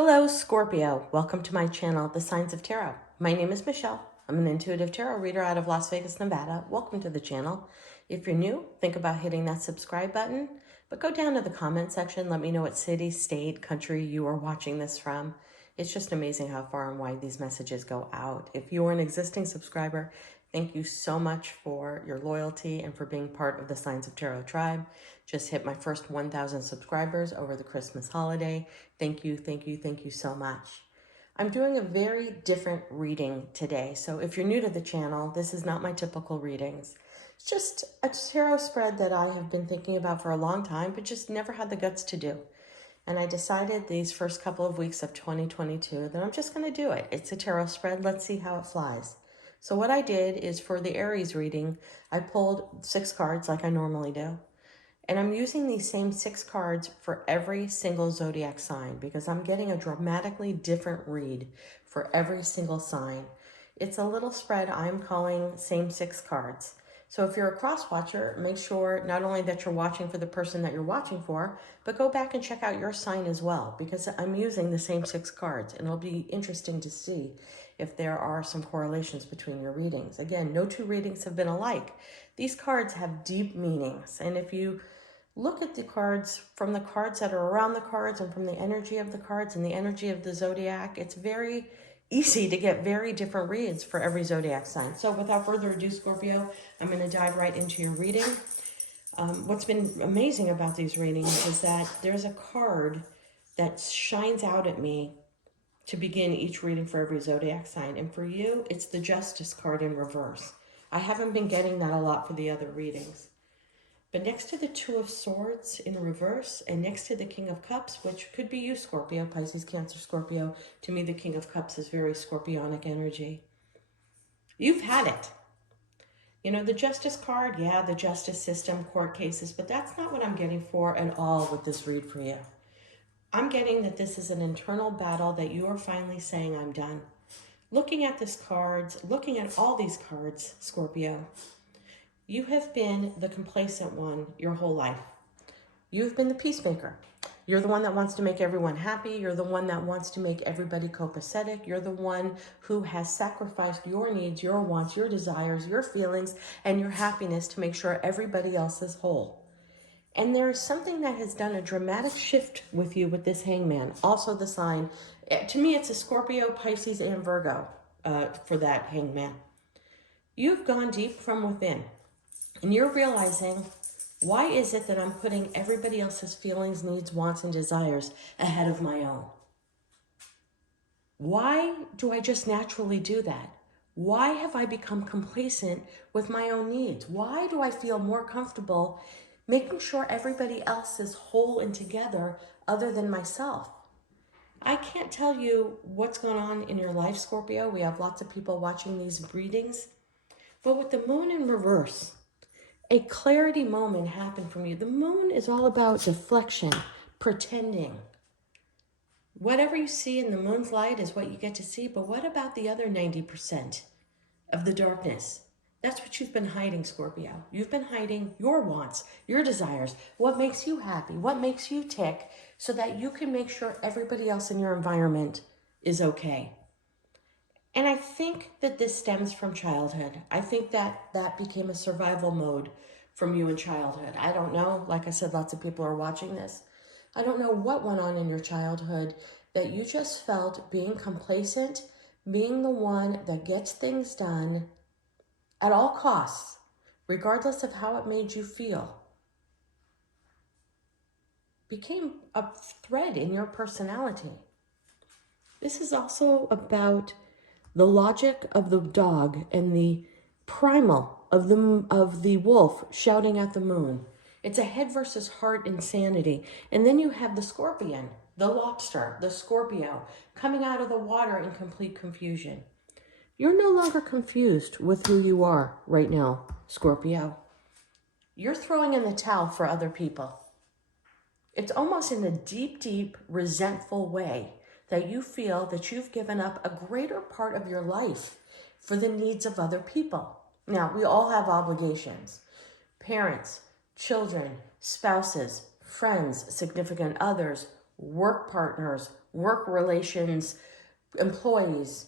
Hello, Scorpio. Welcome to my channel, The Signs of Tarot. My name is Michelle. I'm an intuitive tarot reader out of Las Vegas, Nevada. Welcome to the channel. If you're new, think about hitting that subscribe button, but go down to the comment section. Let me know what city, state, country you are watching this from. It's just amazing how far and wide these messages go out. If you're an existing subscriber, thank you so much for your loyalty and for being part of the Signs of Tarot tribe. Just hit my first 1,000 subscribers over the Christmas holiday. Thank you, thank you, thank you so much. I'm doing a very different reading today. So if you're new to the channel, this is not my typical readings. It's just a tarot spread that I have been thinking about for a long time, but just never had the guts to do. And I decided these first couple of weeks of 2022 that I'm just going to do it. It's a tarot spread. Let's see how it flies. So what I did is for the Aries reading, I pulled 6 cards like I normally do. And I'm using these same 6 cards for every single zodiac sign because I'm getting a dramatically different read for every single sign. It's a little spread I'm calling Same 6 Cards. So if you're a cross watcher, make sure not only that you're watching for the person that you're watching for, but go back and check out your sign as well because I'm using the same 6 cards and it'll be interesting to see if there are some correlations between your readings. Again, no 2 readings have been alike. These cards have deep meanings, and if you look at the cards from the cards that are around the cards and from the energy of the cards and the energy of the zodiac, it's very easy to get very different reads for every zodiac sign. So without further ado, Scorpio, I'm going to dive right into your reading. What's been amazing about these readings is that there's a card that shines out at me to begin each reading for every zodiac sign. And for you, it's the Justice card in reverse. I haven't been getting that a lot for the other readings. But next to the 2 of Swords in reverse and next to the King of Cups, which could be you, Scorpio, Pisces, Cancer, Scorpio. To me, the King of Cups is very scorpionic energy. You've had it. You know, the Justice card, yeah, the justice system, court cases, but that's not what I'm getting for at all with this read for you. I'm getting that this is an internal battle that you are finally saying, I'm done. Looking at this cards, looking at all these cards, Scorpio, you have been the complacent one your whole life. You've been the peacemaker. You're the one that wants to make everyone happy. You're the one that wants to make everybody copacetic. You're the one who has sacrificed your needs, your wants, your desires, your feelings, and your happiness to make sure everybody else is whole. And there is something that has done a dramatic shift with you with this Hangman. Also the sign, to me, it's a Scorpio, Pisces, and Virgo for that Hangman. You've gone deep from within. And you're realizing, why is it that I'm putting everybody else's feelings, needs, wants, and desires ahead of my own? Why do I just naturally do that? Why have I become complacent with my own needs? Why do I feel more comfortable making sure everybody else is whole and together other than myself? I can't tell you what's going on in your life, Scorpio. We have lots of people watching these readings. But with the moon in reverse, a clarity moment happened from you. The moon is all about deflection, pretending. Whatever you see in the moon's light is what you get to see, but what about the other 90% of the darkness? That's what you've been hiding, Scorpio. You've been hiding your wants, your desires, what makes you happy, what makes you tick, so that you can make sure everybody else in your environment is okay. And I think that this stems from childhood. I think that that became a survival mode from you in childhood. I don't know. Like I said, lots of people are watching this. I don't know what went on in your childhood that you just felt being complacent, being the one that gets things done at all costs, regardless of how it made you feel, became a thread in your personality. This is also about the logic of the dog and the primal of the wolf shouting at the moon. It's a head versus heart insanity. And then you have the scorpion, the lobster, the Scorpio, coming out of the water in complete confusion. You're no longer confused with who you are right now, Scorpio. You're throwing in the towel for other people. It's almost in a deep, deep, resentful way that you feel that you've given up a greater part of your life for the needs of other people. Now, we all have obligations. Parents, children, spouses, friends, significant others, work partners, work relations, employees,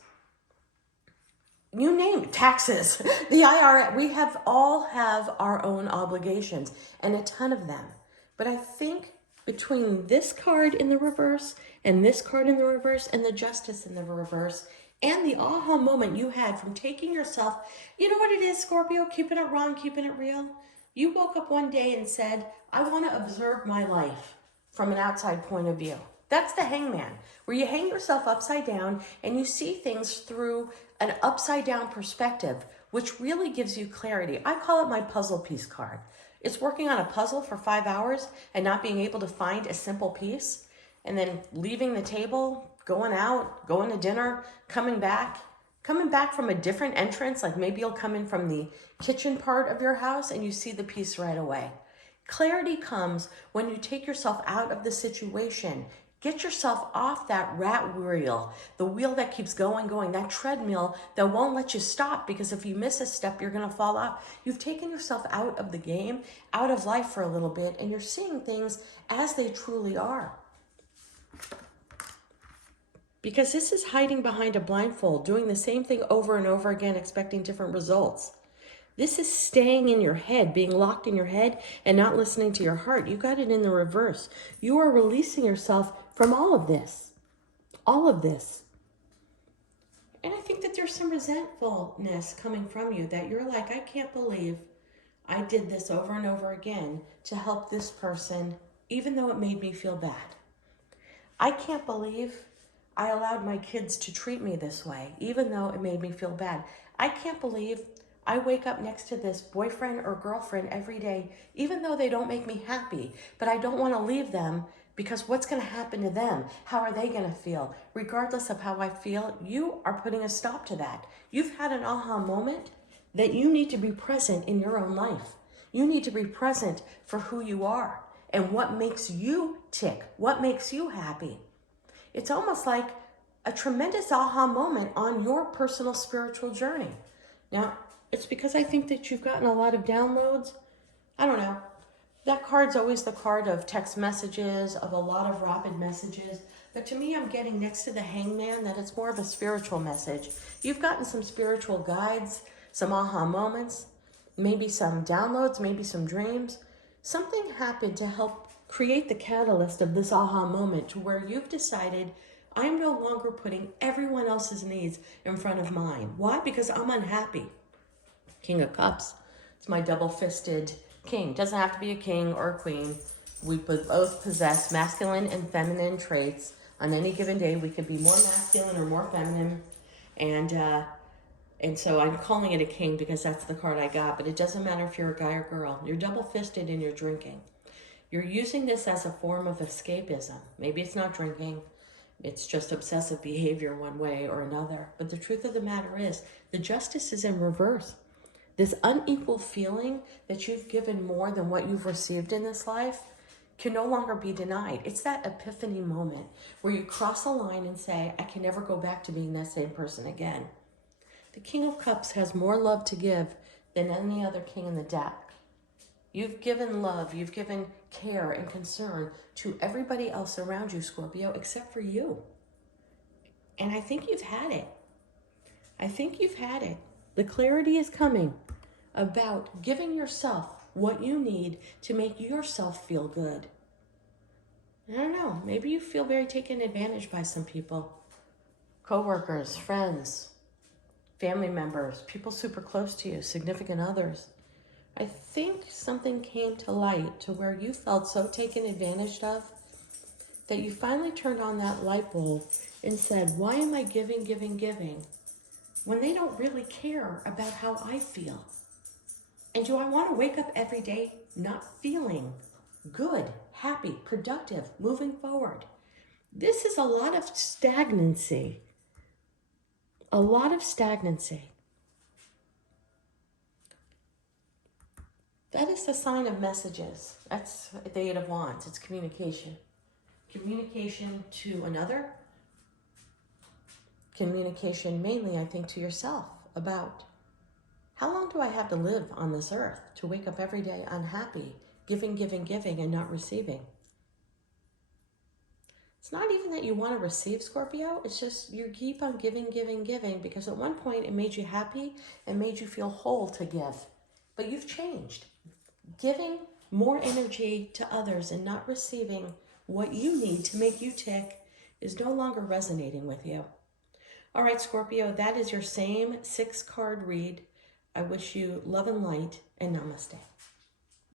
you name it, taxes, the IRS. We all have our own obligations, and a ton of them. But I think between this card in the reverse and this card in the reverse and the Justice in the reverse and the aha moment you had from taking yourself, you know what it is, Scorpio, keeping it wrong, keeping it real? You woke up one day and said, I want to observe my life from an outside point of view. That's the hangman, where you hang yourself upside down and you see things through an upside down perspective, which really gives you clarity. I call it my puzzle piece card. It's working on a puzzle for 5 hours and not being able to find a simple piece, and then leaving the table, going out, going to dinner, coming back from a different entrance. Like maybe you'll come in from the kitchen part of your house and you see the piece right away. Clarity comes when you take yourself out of the situation. Get yourself off that rat wheel, the wheel that keeps going, that treadmill that won't let you stop, because if you miss a step, you're going to fall off. You've taken yourself out of the game, out of life for a little bit, and you're seeing things as they truly are. Because this is hiding behind a blindfold, doing the same thing over and over again, expecting different results. This is staying in your head, being locked in your head and not listening to your heart. You got it in the reverse. You are releasing yourself from all of this. All of this. And I think that there's some resentfulness coming from you, that you're like, I can't believe I did this over and over again to help this person, even though it made me feel bad. I can't believe I allowed my kids to treat me this way, even though it made me feel bad. I can't believe I wake up next to this boyfriend or girlfriend every day, even though they don't make me happy, but I don't want to leave them, because what's going to happen to them? How are they going to feel? Regardless of how I feel, you are putting a stop to that. You've had an aha moment that you need to be present in your own life. You need to be present for who you are and what makes you tick, what makes you happy. It's almost like a tremendous aha moment on your personal spiritual journey. Now, it's because I think that you've gotten a lot of downloads. I don't know. That card's always the card of text messages, of a lot of rapid messages. But to me, I'm getting next to the hangman that it's more of a spiritual message. You've gotten some spiritual guides, some aha moments, maybe some downloads, maybe some dreams. Something happened to help create the catalyst of this aha moment, to where you've decided, I'm no longer putting everyone else's needs in front of mine. Why? Because I'm unhappy. King of Cups. It's my double-fisted king. Doesn't have to be a king or a queen. We both possess masculine and feminine traits. On any given day, we could be more masculine or more feminine. And so I'm calling it a king because that's the card I got. But it doesn't matter if you're a guy or girl. You're double-fisted and you're drinking. You're using this as a form of escapism. Maybe it's not drinking. It's just obsessive behavior one way or another. But the truth of the matter is, the Justice is in reverse. This unequal feeling that you've given more than what you've received in this life can no longer be denied. It's that epiphany moment where you cross a line and say, I can never go back to being that same person again. The King of Cups has more love to give than any other king in the deck. You've given love, you've given care and concern to everybody else around you, Scorpio, except for you. And I think you've had it. I think you've had it. The clarity is coming about giving yourself what you need to make yourself feel good. I don't know, maybe you feel very taken advantage by some people. Co-workers, friends, family members, people super close to you, significant others. I think something came to light to where you felt so taken advantage of that you finally turned on that light bulb and said, why am I giving, when they don't really care about how I feel? And do I want to wake up every day not feeling good, happy, productive, moving forward? This is a lot of stagnancy. A lot of stagnancy. That is the sign of messages. That's the Eight of Wands. It's communication. Communication to another. Communication mainly, I think, to yourself about how long do I have to live on this earth to wake up every day unhappy, giving, and not receiving? It's not even that you want to receive, Scorpio. It's just you keep on giving, giving, giving, because at one point it made you happy and made you feel whole to give. But you've changed. Giving more energy to others and not receiving what you need to make you tick is no longer resonating with you. All right, Scorpio, that is your same 6-card read. I wish you love and light, and namaste.